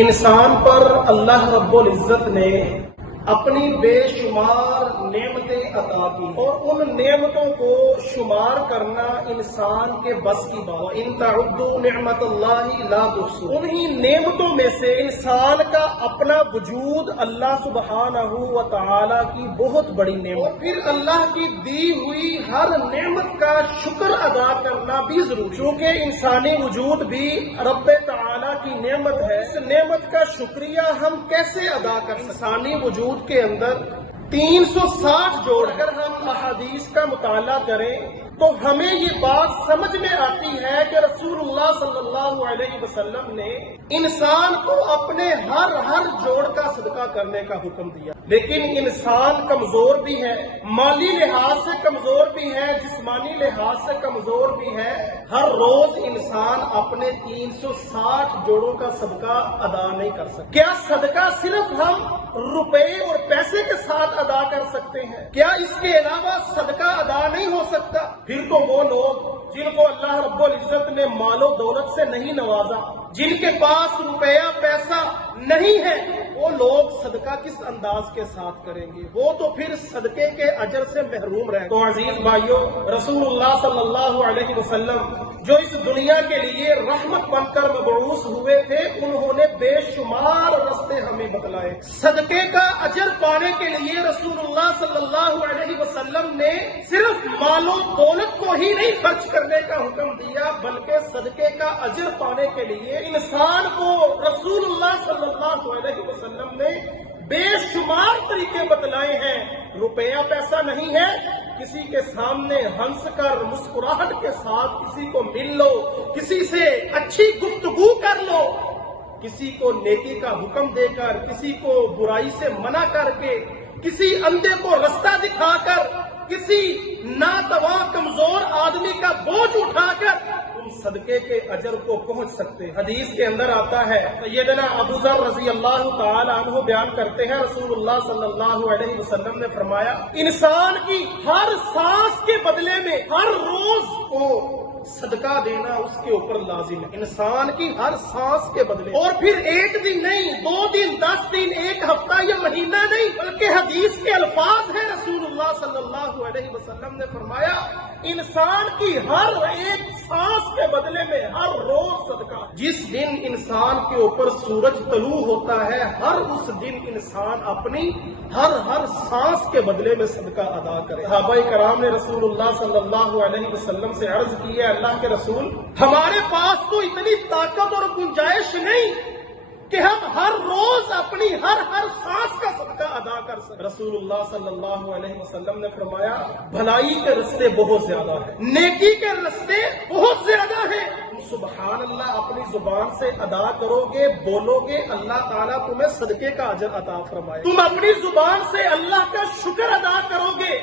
انسان پر اللہ رب العزت نے اپنی بے شمار نعمتیں عطا کی اور ان نعمتوں کو شمار کرنا انسان کے بس کی بات۔ ان تعدوا نعمت اللہ لا تحصوها، انہی نعمتوں میں سے انسان کا اپنا وجود اللہ سبحانہ و تعالی کی بہت بڑی نعمت، اور پھر اللہ کی دی ہوئی ہر نعمت کا شکر ادا کرنا بھی ضروری، چونکہ انسانی وجود بھی رب تعالی کی نعمت ہے۔ اس نعمت کا شکریہ ہم کیسے ادا کر سکتے؟ انسانی وجود کے اندر 360 جوڑ، اگر ہم احادیث کا مطالعہ کریں تو ہمیں یہ بات سمجھ میں آتی ہے کہ رسول اللہ صلی اللہ علیہ وسلم نے انسان کو اپنے ہر جوڑ کا صدقہ کرنے کا حکم دیا، لیکن انسان کمزور بھی ہے، مالی لحاظ سے کمزور بھی ہے، جسمانی لحاظ سے کمزور بھی ہے۔ ہر روز انسان اپنے 360 جوڑوں کا صدقہ ادا نہیں کر سکتا۔ کیا صدقہ صرف ہم روپے اور پیسے کے ساتھ ادا کر سکتے ہیں؟ کیا اس کے علاوہ صدقہ ادا نہیں ہو سکتا؟ پھر تو وہ لوگ جن کو اللہ رب العزت نے مال و دولت سے نہیں نوازا، جن کے پاس روپیہ پیسہ نہیں ہے، وہ لوگ صدقہ کس انداز کے ساتھ کریں گے؟ وہ تو پھر صدقے کے اجر سے محروم رہیں گے۔ تو عزیز بھائیوں، رسول اللہ صلی اللہ علیہ وسلم جو اس دنیا کے لیے رحمت بن کر مبعوث ہوئے تھے، انہوں نے بے شمار راستے ہمیں بتلائے۔ صدقے کا اجر پانے کے لیے رسول اللہ صلی اللہ علیہ وسلم نے صرف مال و دولت کو ہی نہیں خرچ کرنے کا حکم دیا، بلکہ صدقے کا اجر پانے کے لیے انسان کو رسول اللہ صلی اللہ علیہ وسلم نے بے شمار طریقے بتلائے ہیں۔ روپیہ پیسہ نہیں ہے، کسی کے سامنے ہنس کر مسکراہٹ کے ساتھ کسی کو مل لو، کسی سے اچھی گفتگو کر لو، کسی کو نیکی کا حکم دے کر، کسی کو برائی سے منع کر کے، کسی اندھے کو رستہ دکھا کر، کسی ناتواں کمزور آدمی کا بوجھ اٹھا کر تم صدقے کے اجر کو پہنچ سکتے۔ حدیث کے اندر آتا ہے، سیدنا ابو ذر رضی اللہ تعالی عنہ بیان کرتے ہیں، رسول اللہ صلی اللہ علیہ وسلم نے فرمایا، انسان کی ہر سانس کے بدلے میں ہر روز کو صدقہ دینا اس کے اوپر لازم ہے۔ انسان کی ہر سانس کے بدلے، اور پھر ایک دن نہیں، 2 دن، 10 دن، ایک ہفتہ یا مہینہ نہیں، بلکہ حدیث کے الفاظ ہیں، رسول اللہ صلی اللہ علیہ وسلم نے فرمایا، انسان کی ہر ایک سانس کے بدلے میں ہر روز صدقہ۔ جس دن انسان کے اوپر سورج طلوع ہوتا ہے، ہر اس دن انسان اپنی ہر سانس کے بدلے میں صدقہ ادا کرے۔ صحابہ کرام نے رسول اللہ صلی اللہ علیہ وسلم سے عرض کی ہے، اللہ کے رسول، ہمارے پاس تو اتنی طاقت اور گنجائش نہیں کہ ہم ہر روز اپنی ہر سانس کا صدقہ ادا کر سکیں۔ رسول اللہ صلی اللہ علیہ وسلم نے فرمایا، بھلائی کے رستے بہت زیادہ ہیں، نیکی کے رستے بہت زیادہ ہیں، تم سبحان اللہ اپنی زبان سے ادا کرو گے، بولو گے، اللہ تعالیٰ تمہیں صدقے کا اجر عطا فرمائے۔ تم اپنی زبان سے اللہ کا شکر ادا کرو گے،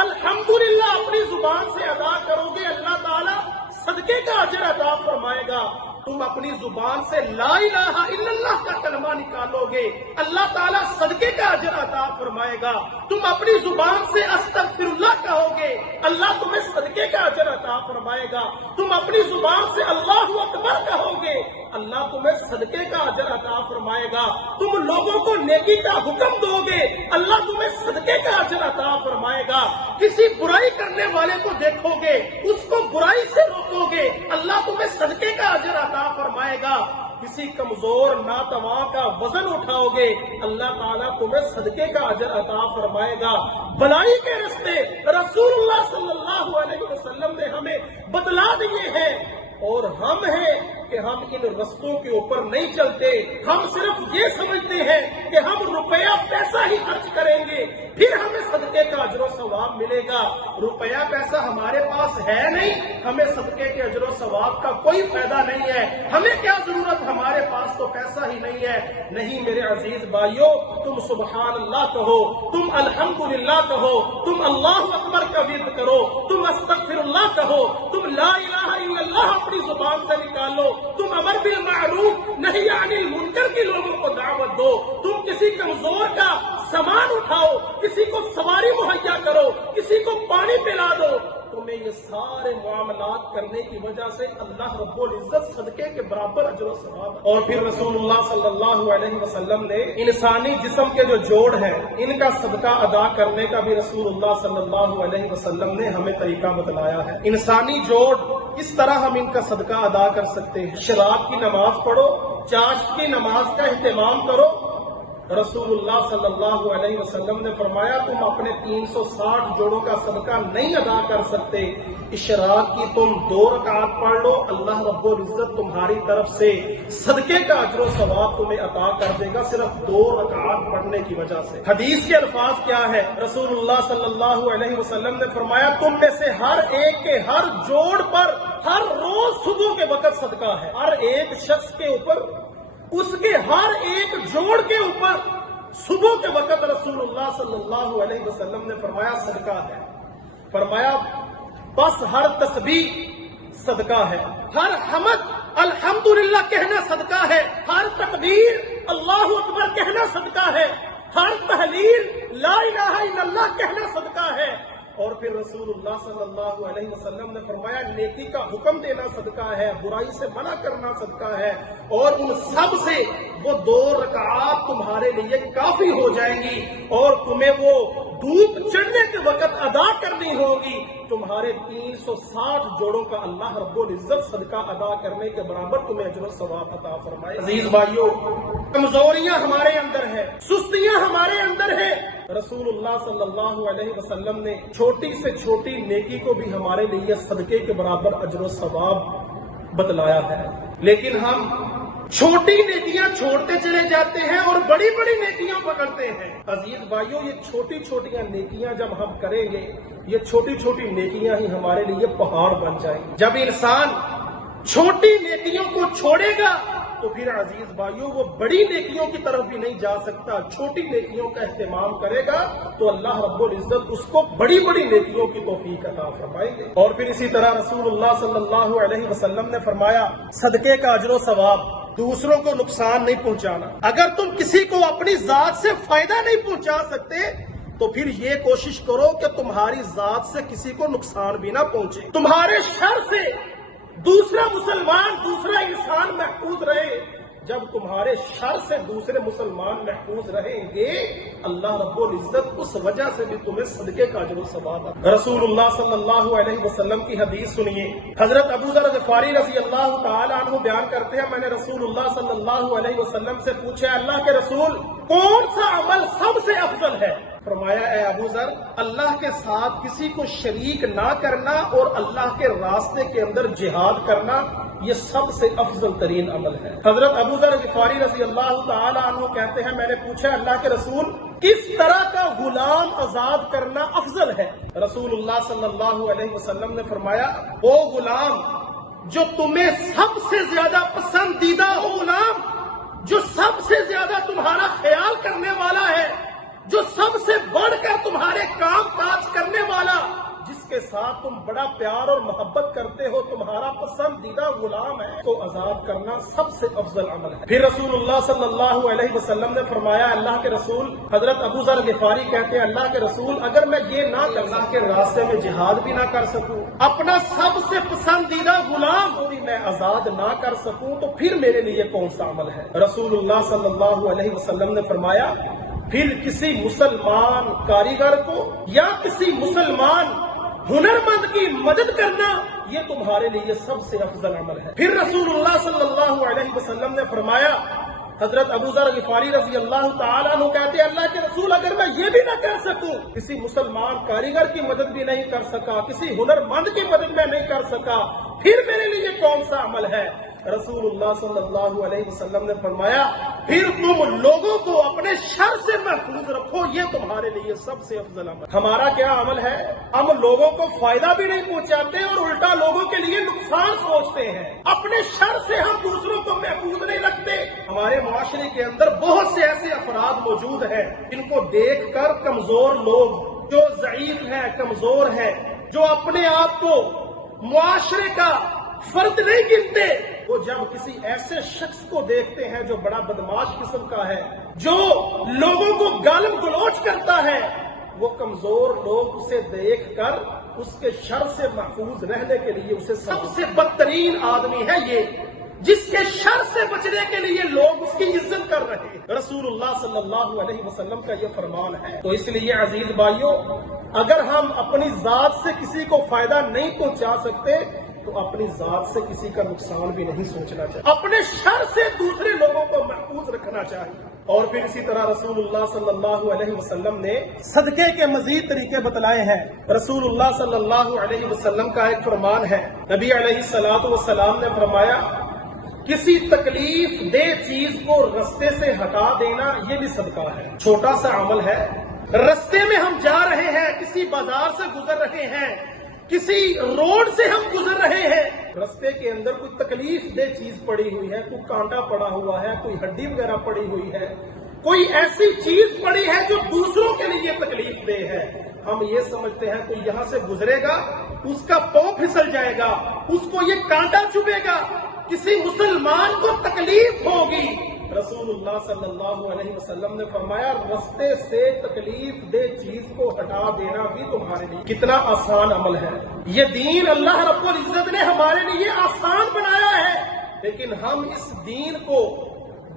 الحمدللہ اپنی زبان سے ادا کرو گے، اللہ تعالیٰ صدقے کا اجر عطا فرمائے گا۔ تم اپنی زبان سے لا الہ الا اللہ کا کلمہ نکالو گے، اللہ تعالیٰ صدقے کا اجر عطا فرمائے گا۔ تم اپنی زبان سے استغفر اللہ کہو گے، اللہ تمہیں صدقے کا اجر عطا فرمائے گا۔ تم اپنی زبان سے اللہ اکبر کہو گے، اللہ تمہیں صدقے کا اجر عطا فرمائے گا۔ تم لوگوں کو نیکی کا حکم دو گے، اللہ تمہیں صدقے کا اجر عطا فرمائے گا۔ کسی برائی کرنے والے کو دیکھو گے، اس کو برائی سے روکو گے، اللہ تمہیں صدقے کا اجر عطا فرمائے گا۔ کسی کمزور ناتواں کا وزن اٹھاؤ گے، اللہ تعالیٰ تمہیں صدقے کا اجر عطا فرمائے گا۔ بھلائی کے راستے رسول اللہ صلی اللہ علیہ وسلم نے ہمیں بتلا دیے ہیں، اور ہم ہیں کہ ہم ان رستوں کے اوپر نہیں چلتے۔ ہم صرف یہ سمجھتے ہیں کہ ہم روپیہ پیسہ ہی خرچ کریں گے، پھر ہمیں صدقے کا اجر و ثواب ملے گا۔ روپیہ پیسہ ہمارے پاس ہے نہیں، ہمیں صدقے کے اجر و ثواب کا کوئی فائدہ نہیں ہے، ہمیں کیا ضرورت، ہمارے پاس تو پیسہ ہی نہیں ہے۔ نہیں میرے عزیز بھائیوں، تم سبحان اللہ کہو، تم الحمدللہ کہو، تم اللہ اکبر کا ورد کرو، تم استغفر اللہ کہو، تم لا الہ الا اللہ اپنی زبان سے نکالو، تم امر بالمعروف نہی عن المنکر کی لوگوں کو دعوت دو، تم کسی کمزور کا سامان اٹھاؤ، کسی کو سواری مہیا کرو، کسی کو پانی پلا دو، تمہیں یہ یہ سارے معاملات کرنے کی وجہ سے اللہ رب العزت صدقے کے برابر اجر و ثواب. اور پھر رسول اللہ صلی اللہ علیہ وسلم نے انسانی جسم کے جو جوڑ ہیں ان کا صدقہ ادا کرنے کا بھی رسول اللہ صلی اللہ علیہ وسلم نے ہمیں طریقہ بتلایا ہے. انسانی جوڑ اس طرح ہم ان کا صدقہ ادا کر سکتے ہیں. شراب کی نماز پڑھو، چاشت کی نماز کا اہتمام کرو. رسول اللہ صلی اللہ علیہ وسلم نے فرمایا تم اپنے 360 جوڑوں کا صدقہ نہیں ادا کر سکتے، اشراق کی تم 2 رکعات پڑھ لو، اللہ رب العزت تمہاری طرف سے صدقے کا اجر و ثواب تمہیں عطا کر دے گا صرف 2 رکعات پڑھنے کی وجہ سے. حدیث کے الفاظ کیا ہے؟ رسول اللہ صلی اللہ علیہ وسلم نے فرمایا تم میں سے ہر ایک کے ہر جوڑ پر ہر روز صبح کے وقت صدقہ ہے. ہر ایک شخص کے اوپر، اس کے ہر ایک جوڑ کے اوپر صبح کے وقت رسول اللہ صلی اللہ علیہ وسلم نے فرمایا صدقہ ہے. فرمایا بس ہر تسبیح صدقہ ہے، ہر حمد الحمدللہ کہنا صدقہ ہے، ہر تکبیر اللہ اکبر کہنا صدقہ ہے، ہر تحلیل لا الہ الا اللہ کہنا صدقہ ہے. اور پھر رسول اللہ صلی اللہ علیہ وسلم نے فرمایا نیکی کا حکم دینا صدقہ ہے، برائی سے منع کرنا صدقہ ہے، اور ان سب سے وہ 2 رکعات تمہارے لیے کافی ہو جائیں گی اور تمہیں وہ دھوپ چڑھنے کے وقت ادا کرنی ہوگی. تمہارے 360 جوڑوں کا اللہ رب العزت صدقہ ادا کرنے کے برابر تمہیں اجر و ثواب عطا فرمائے. عزیز بھائیوں، کمزوریاں ہمارے اندر ہیں، سستیاں ہمارے اندر ہیں. رسول اللہ صلی اللہ علیہ وسلم نے چھوٹی سے چھوٹی نیکی کو بھی ہمارے لیے صدقے کے برابر اجر و ثواب بتلایا ہے، لیکن ہم چھوٹی نیکیاں چھوڑتے چلے جاتے ہیں اور بڑی بڑی نیکیاں پکڑتے ہیں. عزیز بھائیوں، یہ چھوٹی چھوٹیاں نیکیاں جب ہم کریں گے، یہ چھوٹی چھوٹی نیکیاں ہی ہمارے لیے پہاڑ بن جائیں گی. جب انسان چھوٹی نیکیوں کو چھوڑے گا تو پھر عزیز بھائیوں وہ بڑی نیکیوں کی طرف بھی نہیں جا سکتا. چھوٹی نیکیوں کا اہتمام کرے گا تو اللہ رب العزت اس کو بڑی بڑی نیکیوں کی توفیق عطا فرمائیں گے. اور پھر اسی طرح رسول اللہ صلی اللہ علیہ وسلم نے فرمایا صدقے کا اجر و ثواب دوسروں کو نقصان نہیں پہنچانا. اگر تم کسی کو اپنی ذات سے فائدہ نہیں پہنچا سکتے تو پھر یہ کوشش کرو کہ تمہاری ذات سے کسی کو نقصان بھی نہ پہنچے. تمہارے شر سے دوسرا مسلمان، دوسرا انسان محفوظ رہے. جب تمہارے شر سے دوسرے مسلمان محفوظ رہیں گے اللہ رب العزت اس وجہ سے بھی تمہیں صدقے کا اجر و ثواب. رسول اللہ صلی اللہ علیہ وسلم کی حدیث سنیے. حضرت ابو ذر غفاری رضی اللہ تعالی عنہ بیان کرتے ہیں میں نے رسول اللہ صلی اللہ علیہ وسلم سے پوچھا اللہ کے رسول کون سا عمل سب سے افضل ہے؟ فرمایا اے ابو ذر اللہ کے ساتھ کسی کو شریک نہ کرنا اور اللہ کے راستے کے اندر جہاد کرنا یہ سب سے افضل ترین عمل ہے. حضرت ابو ذر غفاری رضی اللہ تعالی عنہ کہتے ہیں میں نے پوچھا اللہ کے رسول کس طرح کا غلام آزاد کرنا افضل ہے؟ رسول اللہ صلی اللہ علیہ وسلم نے فرمایا وہ غلام جو تمہیں سب سے زیادہ پسندیدہ ہو، غلام جو سب سے زیادہ تمہارا خیال کرنے والا ہے، جو سب سے بڑھ کر تمہارے کام کاج کرنے والا، جس کے ساتھ تم بڑا پیار اور محبت کرتے ہو، تمہارا پسندیدہ غلام ہے، تو آزاد کرنا سب سے افضل عمل ہے. پھر رسول اللہ صلی اللہ علیہ وسلم نے فرمایا اللہ کے رسول حضرت ابو ذر غفاری کہتے ہیں اللہ کے رسول اگر میں یہ نہ کر اللہ کے راستے میں جہاد بھی نہ کر سکوں، اپنا سب سے پسندیدہ غلام کو بھی میں آزاد نہ کر سکوں تو پھر میرے لیے کون سا عمل ہے؟ رسول اللہ صلی اللہ علیہ وسلم نے فرمایا پھر کسی مسلمان کاریگر کو یا کسی مسلمان ہنرمند کی مدد کرنا یہ تمہارے لیے سب سے افضل عمل ہے. پھر رسول اللہ صلی اللہ علیہ وسلم نے فرمایا حضرت ابو ذر غفاری رضی اللہ تعالیٰ عنہ کہتے ہیں اللہ کے رسول اگر میں یہ بھی نہ کر سکوں، کسی مسلمان کاریگر کی مدد بھی نہیں کر سکا، کسی ہنرمند کی مدد میں نہیں کر سکا، پھر میرے لیے کون سا عمل ہے؟ رسول اللہ صلی اللہ علیہ وسلم نے فرمایا پھر تم لوگوں کو اپنے شر سے محفوظ رکھو، یہ تمہارے لیے سب سے افضل عمل. ہمارا کیا عمل ہے؟ ہم لوگوں کو فائدہ بھی نہیں پہنچاتے اور الٹا لوگوں کے لیے نقصان سوچتے ہیں. اپنے شر سے ہم دوسروں کو محفوظ نہیں رکھتے. ہمارے معاشرے کے اندر بہت سے ایسے افراد موجود ہیں جن کو دیکھ کر کمزور لوگ جو ضعیف ہیں، کمزور ہیں، جو اپنے آپ کو معاشرے کا فرد نہیں گنتے، وہ جب کسی ایسے شخص کو دیکھتے ہیں جو بڑا بدماش قسم کا ہے، جو لوگوں کو گالم گلوچ کرتا ہے، وہ کمزور لوگ اسے دیکھ کر اس کے شر سے محفوظ رہنے کے لیے اسے سب سے بدترین آدمی ہے یہ، جس کے شر سے بچنے کے لیے لوگ اس کی عزت کر رہے ہیں۔ رسول اللہ صلی اللہ علیہ وسلم کا یہ فرمان ہے۔ تو اس لیے عزیز بھائیوں، اگر ہم اپنی ذات سے کسی کو فائدہ نہیں پہنچا سکتے تو اپنی ذات سے کسی کا نقصان بھی نہیں سوچنا چاہیے، اپنے شر سے دوسرے لوگوں کو محفوظ رکھنا چاہیے۔ اور پھر اسی طرح رسول اللہ صلی اللہ علیہ وسلم نے صدقے کے مزید طریقے بتلائے ہیں۔ رسول اللہ صلی اللہ علیہ وسلم کا ایک فرمان ہے، نبی علیہ الصلوۃ والسلام نے فرمایا، کسی تکلیف دہ چیز کو رستے سے ہٹا دینا یہ بھی صدقہ ہے۔ چھوٹا سا عمل ہے، رستے میں ہم جا رہے ہیں، کسی بازار سے گزر رہے ہیں، کسی روڈ سے ہم گزر رہے ہیں، رستے کے اندر کوئی تکلیف دہ چیز پڑی ہوئی ہے، کوئی کانٹا پڑا ہوا ہے، کوئی ہڈی وغیرہ پڑی ہوئی ہے، کوئی ایسی چیز پڑی ہے جو دوسروں کے لیے تکلیف دہ ہے، ہم یہ سمجھتے ہیں کوئی یہاں سے گزرے گا، اس کا پاؤں پھسل جائے گا، اس کو یہ کانٹا چبھے گا، کسی مسلمان کو تکلیف ہوگی۔ رسول اللہ صلی اللہ علیہ وسلم نے فرمایا، رستے سے تکلیف دہ چیز کو ہٹا دینا بھی تمہارے لیے کتنا آسان عمل ہے۔ یہ دین اللہ رب العزت نے ہمارے لیے آسان بنایا ہے، لیکن ہم اس دین کو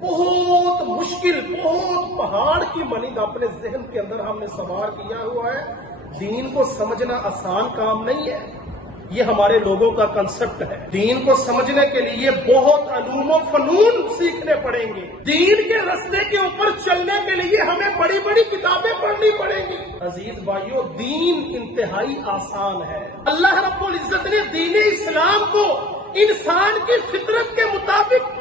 بہت مشکل، بہت پہاڑ کی مانند اپنے ذہن کے اندر ہم نے سوار کیا ہوا ہے۔ دین کو سمجھنا آسان کام نہیں ہے، یہ ہمارے لوگوں کا کنسپٹ ہے۔ دین کو سمجھنے کے لیے بہت علوم و فنون سیکھنے پڑیں گے، دین کے رستے کے اوپر چلنے کے لیے ہمیں بڑی بڑی کتابیں پڑھنی پڑیں گی۔ عزیز بھائیوں، دین انتہائی آسان ہے۔ اللہ رب العزت نے دین اسلام کو انسان کی فطرت کے مطابق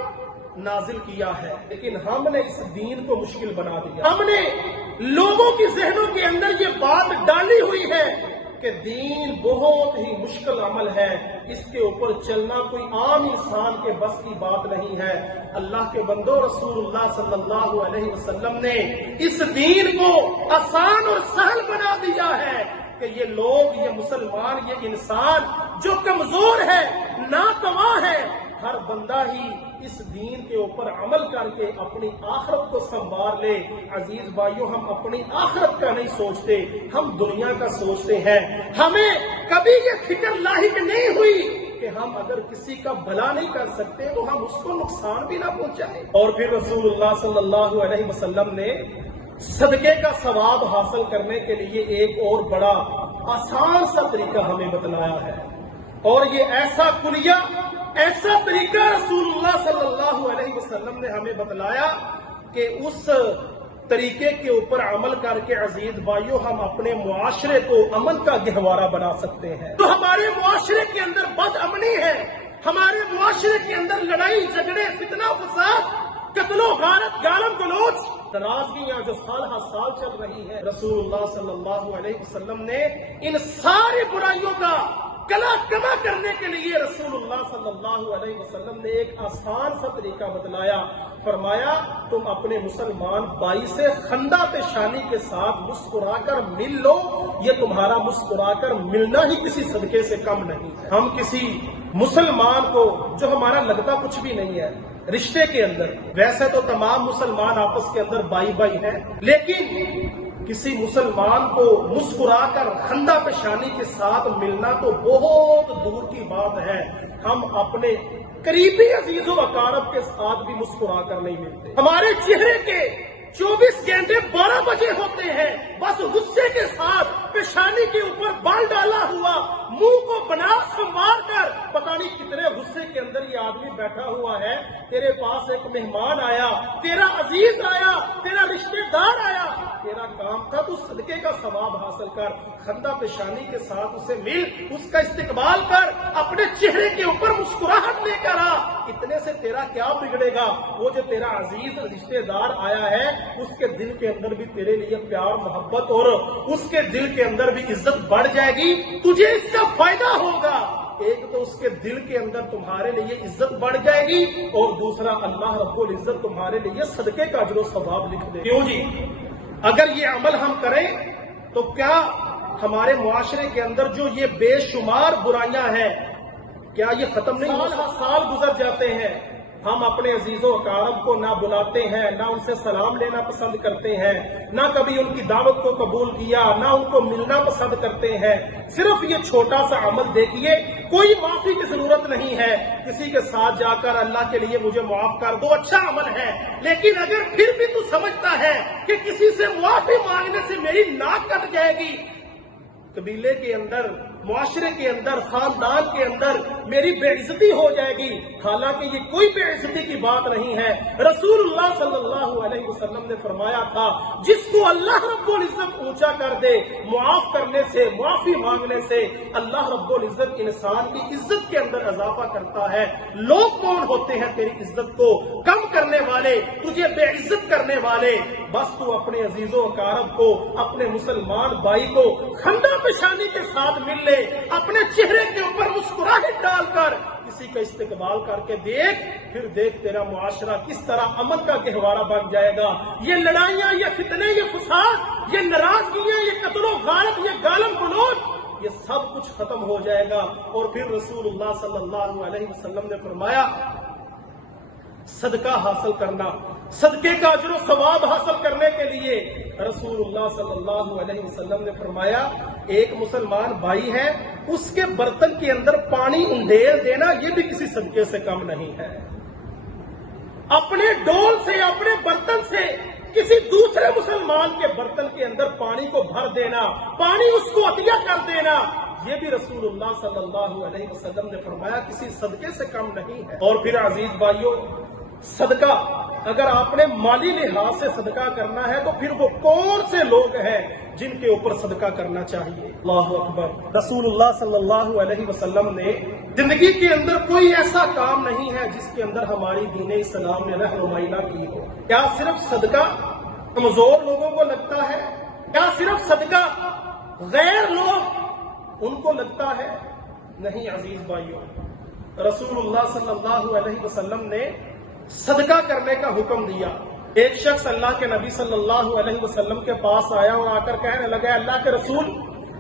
نازل کیا ہے، لیکن ہم نے اس دین کو مشکل بنا دیا۔ ہم نے لوگوں کی ذہنوں کے اندر یہ بات ڈالی ہوئی ہے کہ دین بہت ہی مشکل عمل ہے، اس کے اوپر چلنا کوئی عام انسان کے بس کی بات نہیں ہے۔ اللہ کے بندو، رسول اللہ صلی اللہ علیہ وسلم نے اس دین کو آسان اور سہل بنا دیا ہے کہ یہ لوگ، یہ مسلمان، یہ انسان جو کمزور ہے، ناتواں ہے، ہر بندہ ہی اس دین کے اوپر عمل کر کے اپنی آخرت کو سنوار لے۔ عزیز بھائیوں، ہم اپنی آخرت کا نہیں سوچتے، ہم دنیا کا سوچتے ہیں۔ ہمیں کبھی یہ فکر لاحق نہیں ہوئی کہ ہم اگر کسی کا بھلا نہیں کر سکتے تو ہم اس کو نقصان بھی نہ پہنچائیں۔ اور پھر رسول اللہ صلی اللہ علیہ وسلم نے صدقے کا ثواب حاصل کرنے کے لیے ایک اور بڑا آسان سا طریقہ ہمیں بتلایا ہے، اور یہ ایسا کلیہ، ایسا طریقہ رسول اللہ صلی اللہ علیہ وسلم نے ہمیں بتلایا کہ اس طریقے کے اوپر عمل کر کے عزیز بھائیوں ہم اپنے معاشرے کو امن کا گہوارہ بنا سکتے ہیں۔ تو ہمارے معاشرے کے اندر بد امنی ہے، ہمارے معاشرے کے اندر لڑائی جھگڑے، فتنہ فساد، قتل و غارت، گالم گلوچ، ناراضگیاں جو سال ہر سال چل رہی ہیں، رسول اللہ صلی اللہ علیہ وسلم نے ان ساری برائیوں کا کلا کما کرنے کے لیے رسول اللہ صلی اللہ علیہ وسلم نے ایک آسان سا طریقہ بتلایا۔ فرمایا، تم اپنے مسلمان بھائی سے خندہ پیشانی کے ساتھ مسکرا کر مل لو، یہ تمہارا مسکرا کر ملنا ہی کسی صدقے سے کم نہیں ہے۔ ہم کسی مسلمان کو، جو ہمارا لگتا کچھ بھی نہیں ہے رشتے کے اندر، ویسے تو تمام مسلمان آپس کے اندر بھائی بھائی ہیں، لیکن کسی مسلمان کو مسکرا کر خندہ پیشانی کے ساتھ ملنا تو بہت دور کی بات ہے۔ ہم اپنے قریبی عزیز و اقارب کے ساتھ بھی مسکرا کر نہیں ملتے۔ ہمارے چہرے کے 24 گھنٹے 12 بجے ہوتے ہیں، بس غصے کے ساتھ پیشانی کے اوپر بال ڈالا ہوا، منہ کو بنا سنوار کر، پتہ نہیں کتنے غصے کے اندر یہ آدمی بیٹھا ہوا ہے، تیرے پاس ایک مہمان آیا، تیرا عزیز آیا، تیرا رشتہ دار آیا، تیرا کام تھا تو صدقے کا ثواب حاصل کر، خندہ پیشانی کے ساتھ اسے مل، اس کا استقبال کر، اپنے چہرے کے اوپر مسکراہٹ لے کر آ، اتنے سے تیرا کیا بگڑے گا؟ وہ جو تیرا عزیز رشتہ دار آیا ہے، اس کے دل کے اندر بھی تیرے لیے پیار محبت اور اس کے دل کے اندر بھی عزت بڑھ جائے گی، تجھے اس کا فائدہ ہوگا۔ ایک تو اس کے دل کے اندر تمہارے لیے عزت بڑھ جائے گی، اور دوسرا اللہ رب العزت تمہارے لیے صدقے کا اجر و ثواب لکھ دے۔ کیوں جی؟ اگر یہ عمل ہم کریں تو کیا ہمارے معاشرے کے اندر جو یہ بے شمار برائیاں ہیں، کیا یہ ختم نہیں ہو؟ سال گزر جاتے ہیں، ہم اپنے عزیز و اقارب کو نہ بلاتے ہیں، نہ ان سے سلام لینا پسند کرتے ہیں، نہ کبھی ان کی دعوت کو قبول کیا، نہ ان کو ملنا پسند کرتے ہیں۔ صرف یہ چھوٹا سا عمل دیکھیے، کوئی معافی کی ضرورت نہیں ہے، کسی کے ساتھ جا کر اللہ کے لیے مجھے معاف کر دو، اچھا عمل ہے، لیکن اگر پھر بھی تو سمجھتا ہے کہ کسی سے معافی مانگنے سے میری ناک کٹ جائے گی، قبیلے کے اندر، معاشرے کے اندر، خاندان کے اندر میری بے عزتی ہو جائے گی، حالانکہ یہ کوئی بے عزتی کی بات نہیں ہے۔ رسول اللہ صلی اللہ علیہ وسلم نے فرمایا تھا، جس کو اللہ رب العزت اونچا کر دے، معاف کرنے سے، معافی مانگنے سے اللہ رب العزت انسان کی عزت کے اندر اضافہ کرتا ہے۔ لوگ کون ہوتے ہیں تیری عزت کو کم کرنے والے، تجھے بے عزت کرنے والے؟ بس تو اپنے عزیز و اقارب کو، اپنے مسلمان بھائی کو خندہ پیشانی کے ساتھ مل لے، اپنے چہرے کے اوپر مسکراہٹ ڈال کر کسی کا استقبال کر کے دیکھ، پھر دیکھ تیرا معاشرہ کس طرح امن کا گہوارہ بن جائے گا۔ یہ لڑائیاں، یہ فتنے، یہ فساد، یہ ناراضگیاں، یہ قتل و غارت، یہ گالم گلوچ، یہ سب کچھ ختم ہو جائے گا۔ اور پھر رسول اللہ صلی اللہ علیہ وسلم نے فرمایا، صدقہ حاصل کرنا، صدقے کا اجر و ثواب حاصل کرنے کے لیے رسول اللہ صلی اللہ علیہ وسلم نے فرمایا، ایک مسلمان بھائی ہے، اس کے برتن کے اندر پانی اندھیر دینا یہ بھی کسی صدقے سے کم نہیں ہے۔ اپنے ڈول سے، اپنے برتن سے کسی دوسرے مسلمان کے برتن کے اندر پانی کو بھر دینا، پانی اس کو عطیہ کر دینا، یہ بھی رسول اللہ صلی اللہ علیہ وسلم نے فرمایا کسی صدقے سے کم نہیں ہے۔ اور پھر عزیز بھائیوں، صدقہ اگر آپ نے مالی لحاظ سے صدقہ کرنا ہے تو پھر وہ کون سے لوگ ہیں جن کے اوپر صدقہ کرنا چاہیے؟ اللہ اکبر۔ رسول اللہ صلی اللہ علیہ وسلم نے زندگی کے اندر کوئی ایسا کام نہیں ہے جس کے اندر ہماری دین اسلام نے رہنمائی نہ کی ہو۔ کیا صرف صدقہ کمزور لوگوں کو لگتا ہے؟ کیا صرف صدقہ غیر لوگ ان کو لگتا ہے؟ نہیں عزیز بھائیوں، رسول اللہ صلی اللہ علیہ وسلم نے صدقہ کرنے کا حکم دیا۔ ایک شخص اللہ کے نبی صلی اللہ علیہ وسلم کے پاس آیا اور آ کر کہنے لگا، اللہ کے رسول،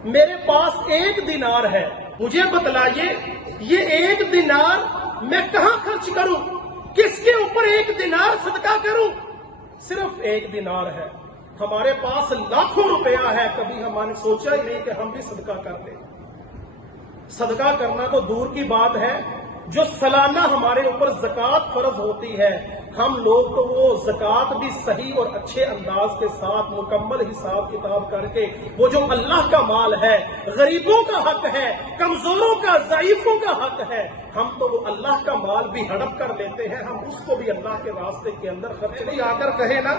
میرے پاس 1 دینار ہے، مجھے بتلائیے یہ 1 دینار میں کہاں خرچ کروں، کس کے اوپر 1 دینار صدقہ کروں؟ صرف 1 دینار ہے، ہمارے پاس لاکھوں روپیہ ہے، کبھی ہم نے سوچا ہی نہیں کہ ہم بھی صدقہ کر دیں۔ صدقہ کرنا تو دور کی بات ہے، جو سالانہ ہمارے اوپر زکوٰۃ فرض ہوتی ہے، ہم لوگ تو وہ زکوٰۃ بھی صحیح اور اچھے انداز کے ساتھ مکمل حساب کتاب کر کے، وہ جو اللہ کا مال ہے، غریبوں کا حق ہے، کمزوروں کا، ضعیفوں کا حق ہے، ہم تو وہ اللہ کا مال بھی ہڑپ کر لیتے ہیں، ہم اس کو بھی اللہ کے راستے کے اندر خرچ نہیں۔ آ کر کہے نا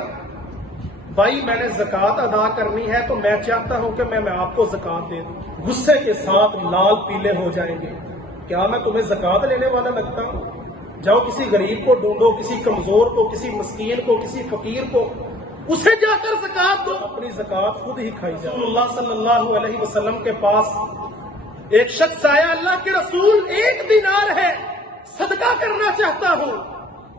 بھائی میں نے زکوٰۃ ادا کرنی ہے تو میں چاہتا ہوں کہ میں آپ کو زکوٰۃ دے دوں، غصے کے ساتھ لال پیلے ہو جائیں گے، کیا میں تمہیں زکوٰۃ لینے والا لگتا ہوں؟ جاؤ کسی غریب کو ڈھونڈو، کسی کمزور کو، کسی مسکین کو، کسی فقیر کو، اسے جا کر زکوٰۃ دو، اپنی زکوٰۃ خود ہی کھائی جائے۔ رسول اللہ صلی اللہ علیہ وسلم کے پاس ایک شخص آیا، اللہ کے رسول 1 دینار ہے، صدقہ کرنا چاہتا ہوں۔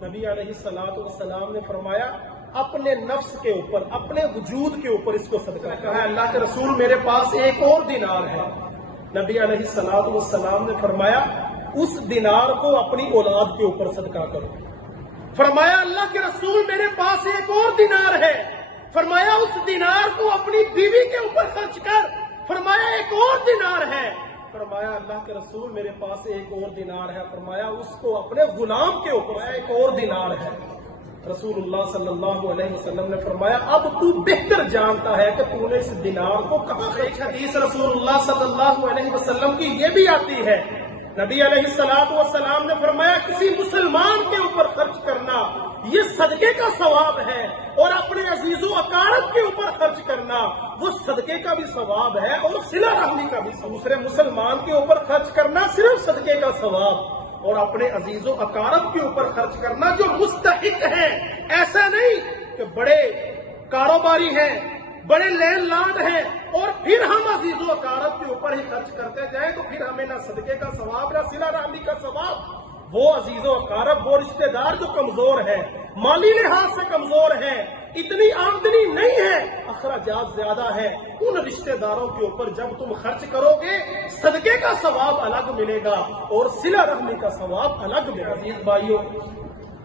نبی علیہ الصلوۃ والسلام نے فرمایا، اپنے نفس کے اوپر، اپنے وجود کے اوپر اس کو صدقہ کرنا ہے۔ اللہ کے رسول میرے پاس 1 اور دینار ہے۔ نبی علیہ الصلوۃ والسلام نے فرمایا، اس دینار کو اپنی اولاد کے اوپر صدقہ کرو۔ فرمایا، اللہ کے رسول میرے پاس 1 اور دینار ہے۔ فرمایا، اس دینار کو اپنی بیوی کے اوپر خرچ کر۔ فرمایا، 1 اور دینار ہے۔ فرمایا، اللہ کے رسول میرے پاس 1 اور دینار ہے۔ فرمایا، اس کو اپنے غلام کے اوپر 1 اور دینار ہے۔ رسول اللہ صلی اللہ علیہ وسلم نے فرمایا، اب تو بہتر جانتا ہے کہ تو نے اس دینار کو کہاں خرچ۔ ایک حدیث رسول اللہ صلی اللہ علیہ وسلم کی یہ بھی آتی ہے، نبی علیہ الصلوۃ والسلام نے فرمایا، کسی مسلمان کے اوپر خرچ کرنا یہ صدقے کا ثواب ہے، اور اپنے عزیز و اقارب کے اوپر خرچ کرنا وہ صدقے کا بھی ثواب ہے اور صلہ رحمی کا بھی۔ دوسرے مسلمان کے اوپر خرچ کرنا صرف صدقے کا ثواب، اور اپنے عزیز و اقارب کے اوپر خرچ کرنا جو مستحق ہے۔ ایسا نہیں کہ بڑے کاروباری ہیں، بڑے لینڈ لارڈ ہیں، اور پھر ہم عزیز و اقارب کے اوپر ہی خرچ کرتے جائیں تو پھر ہمیں نہ صدقے کا ثواب نہ صلہ رحمی کا ثواب۔ وہ عزیز و اقارب، وہ رشتہ دار جو کمزور ہیں، مالی لحاظ سے کمزور ہیں، اتنی آمدنی نہیں ہے، اخراجات زیادہ ہے، ان رشتہ داروں کے اوپر جب تم خرچ کرو گے صدقے کا ثواب الگ ملے گا اور صلہ رحمی کا ثواب الگ ملے گا۔ عزیز بھائیوں،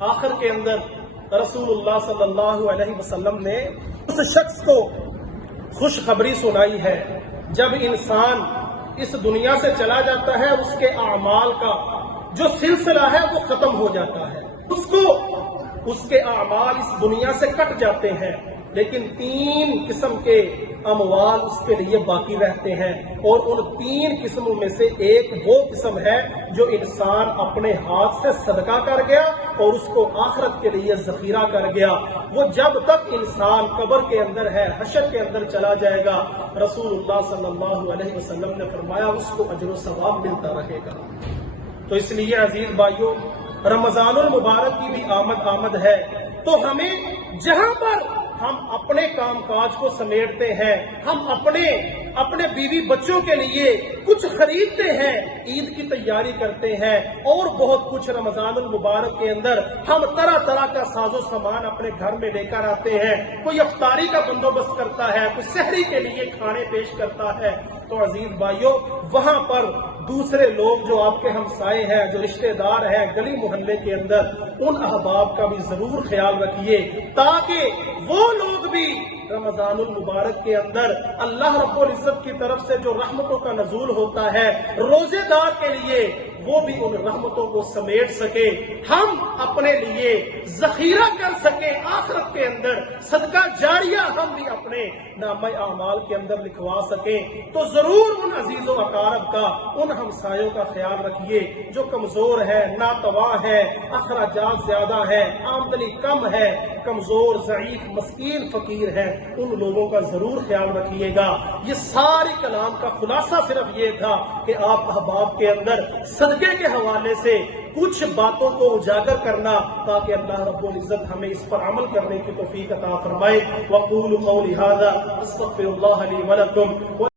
آخر کے اندر رسول اللہ صلی اللہ علیہ وسلم نے اس شخص کو خوشخبری سنائی ہے جب انسان اس دنیا سے چلا جاتا ہے اس کے اعمال کا جو سلسلہ ہے وہ ختم ہو جاتا ہے، اس کے اعمال اس دنیا سے کٹ جاتے ہیں، لیکن 3 قسم کے اموال اس کے لیے باقی رہتے ہیں، اور ان 3 قسموں میں سے ایک وہ قسم ہے جو انسان اپنے ہاتھ سے صدقہ کر گیا اور اس کو آخرت کے لیے ذخیرہ کر گیا۔ وہ جب تک انسان قبر کے اندر ہے، حشر کے اندر چلا جائے گا، رسول اللہ صلی اللہ علیہ وسلم نے فرمایا اس کو اجر و ثواب ملتا رہے گا۔ تو اس لیے عزیز بھائیوں، رمضان المبارک کی بھی آمد ہے، تو ہمیں جہاں پر ہم اپنے کام کاج کو سمیٹتے ہیں، ہم اپنے بیوی بچوں کے لیے کچھ خریدتے ہیں، عید کی تیاری کرتے ہیں، اور بہت کچھ رمضان المبارک کے اندر ہم طرح طرح کا ساز و سامان اپنے گھر میں لے کر آتے ہیں، کوئی افطاری کا بندوبست کرتا ہے، کوئی سحری کے لیے کھانے پیش کرتا ہے۔ تو عزیز بھائیوں، وہاں پر دوسرے لوگ جو آپ کے ہمسائے ہیں، جو رشتہ دار ہیں گلی محلے کے اندر، ان احباب کا بھی ضرور خیال رکھیے، تاکہ وہ لوگ بھی رمضان المبارک کے اندر اللہ رب العزت کی طرف سے جو رحمتوں کا نزول ہوتا ہے روزے دار کے لیے، وہ بھی ان رحمتوں کو سمیٹ سکے، ہم اپنے لیے ذخیرہ کر سکیں، آخرت کے اندر صدقہ جاریہ ہم بھی اپنے نامہ اعمال کے اندر لکھوا سکیں۔ تو ضرور ان عزیز و اقارب کا، ان ہمسایوں کا خیال رکھیے جو کمزور ہے، ناتواں ہے، اخراجات زیادہ ہے، آمدنی کم ہے، کمزور، ضعیف، مسکین، فقیر ہے، ان لوگوں کا ضرور خیال رکھیے گا۔ یہ ساری کلام کا خلاصہ صرف یہ تھا کہ آپ احباب کے اندر صدقے کے حوالے سے کچھ باتوں کو اجاگر کرنا، تاکہ اللہ رب العزت ہمیں اس پر عمل کرنے کی توفیق عطا فرمائے۔ وَقُولُوا قَوْلِي هَذَا أَسْتَغْفِرُ اللَّهَ لِي وَلَكُمْ۔